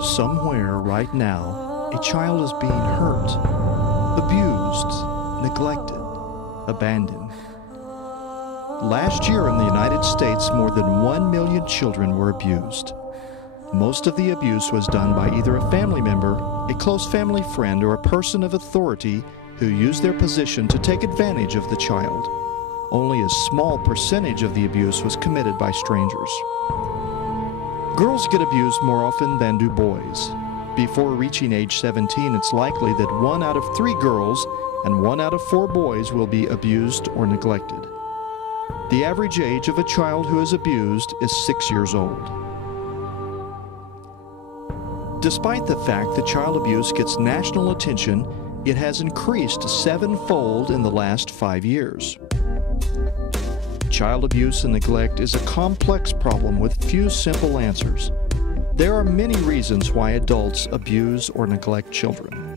Somewhere right now, a child is being hurt, abused, neglected, abandoned. Last year in the United States, more than 1 million children were abused. Most of the abuse was done by either a family member, a close family friend, or a person of authority who used their position to take advantage of the child. Only a small percentage of the abuse was committed by strangers. Girls get abused more often than do boys. Before reaching age 17, it's likely that 1 out of 3 girls and 1 out of 4 boys will be abused or neglected. The average age of a child who is abused is 6 years old. Despite the fact that child abuse gets national attention, it has increased 7-fold in the last 5 years. Child abuse and neglect is a complex problem with few simple answers. There are many reasons why adults abuse or neglect children.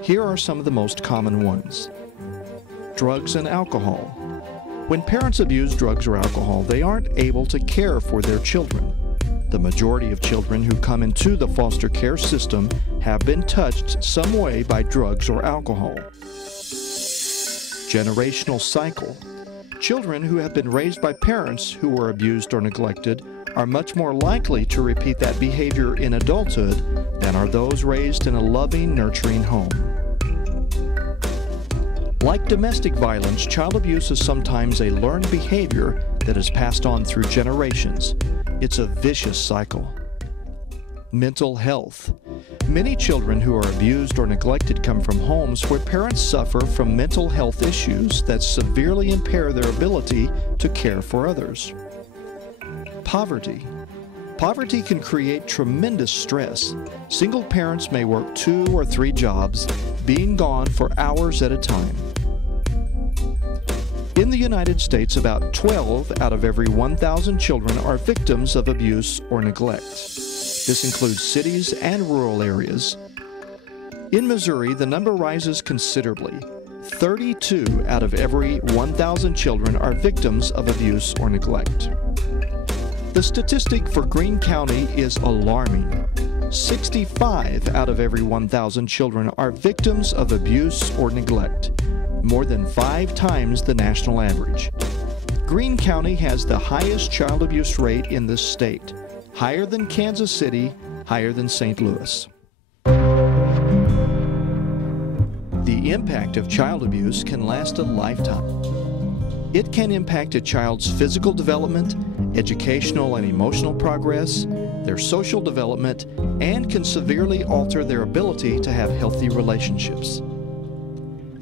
Here are some of the most common ones. Drugs and alcohol. When parents abuse drugs or alcohol, they aren't able to care for their children. The majority of children who come into the foster care system have been touched some way by drugs or alcohol. Generational cycle. Children who have been raised by parents who were abused or neglected are much more likely to repeat that behavior in adulthood than are those raised in a loving, nurturing home. Like domestic violence, child abuse is sometimes a learned behavior that is passed on through generations. It's a vicious cycle. Mental health. Many children who are abused or neglected come from homes where parents suffer from mental health issues that severely impair their ability to care for others. Poverty. Poverty can create tremendous stress. Single parents may work 2 or 3 jobs, being gone for hours at a time. In the United States, about 12 out of every 1,000 children are victims of abuse or neglect. This includes cities and rural areas. In Missouri, the number rises considerably. 32 out of every 1,000 children are victims of abuse or neglect. The statistic for Greene County is alarming. 65 out of every 1,000 children are victims of abuse or neglect, more than 5 times the national average. Greene County has the highest child abuse rate in the state, higher than Kansas City, higher than St. Louis. The impact of child abuse can last a lifetime. It can impact a child's physical development, educational and emotional progress, their social development, and can severely alter their ability to have healthy relationships.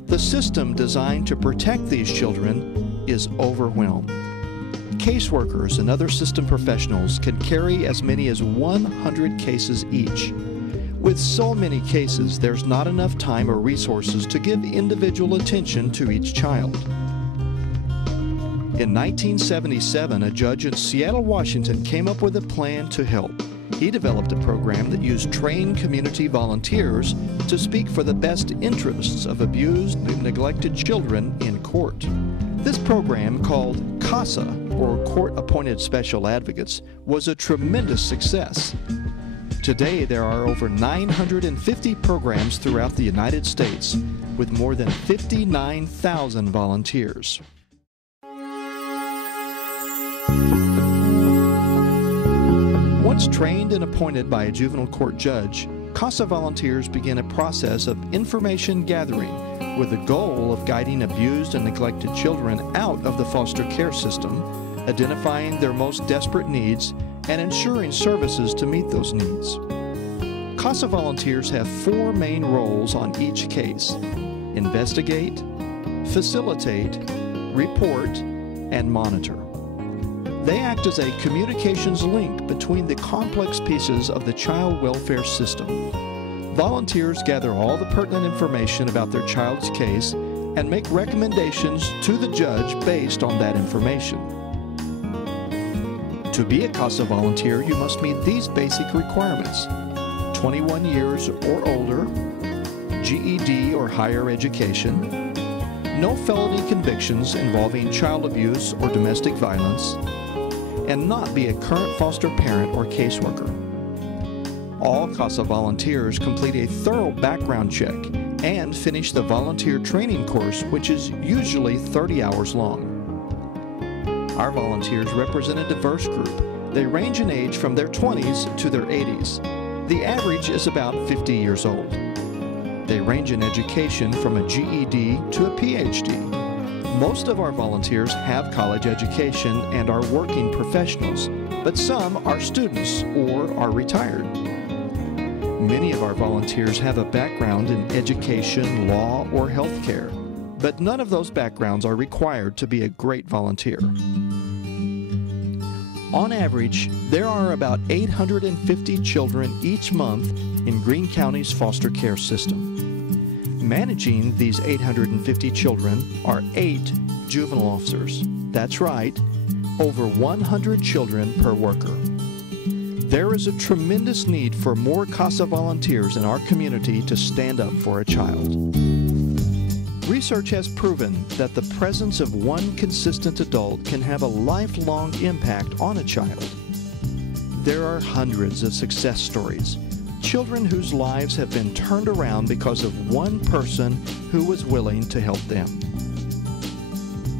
The system designed to protect these children is overwhelmed. Caseworkers and other system professionals can carry as many as 100 cases each. With so many cases, there's not enough time or resources to give individual attention to each child. In 1977, a judge in Seattle, Washington came up with a plan to help. He developed a program that used trained community volunteers to speak for the best interests of abused and neglected children in court. This program, called CASA, or Court-Appointed Special Advocates, was a tremendous success. Today, there are over 950 programs throughout the United States with more than 59,000 volunteers. Once trained and appointed by a juvenile court judge, CASA volunteers begin a process of information gathering with the goal of guiding abused and neglected children out of the foster care system, identifying their most desperate needs, and ensuring services to meet those needs. CASA volunteers have 4 main roles on each case: investigate, facilitate, report, and monitor. They act as a communications link between the complex pieces of the child welfare system. Volunteers gather all the pertinent information about their child's case and make recommendations to the judge based on that information. To be a CASA volunteer, you must meet these basic requirements: 21 years or older, GED or higher education, no felony convictions involving child abuse or domestic violence, and not be a current foster parent or caseworker. All CASA volunteers complete a thorough background check and finish the volunteer training course, which is usually 30 hours long. Our volunteers represent a diverse group. They range in age from their 20s to their 80s. The average is about 50 years old. They range in education from a GED to a PhD. Most of our volunteers have college education and are working professionals, but some are students or are retired. Many of our volunteers have a background in education, law, or healthcare, but none of those backgrounds are required to be a great volunteer. On average, there are about 850 children each month in Greene County's foster care system. Managing these 850 children are 8 juvenile officers. That's right, over 100 children per worker. There is a tremendous need for more CASA volunteers in our community to stand up for a child. Research has proven that the presence of one consistent adult can have a lifelong impact on a child. There are hundreds of success stories, children whose lives have been turned around because of one person who was willing to help them.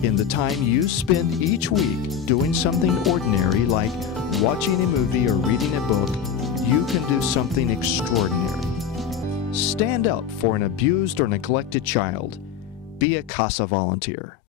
In the time you spend each week doing something ordinary like watching a movie or reading a book, you can do something extraordinary. Stand up for an abused or neglected child. Be a CASA volunteer.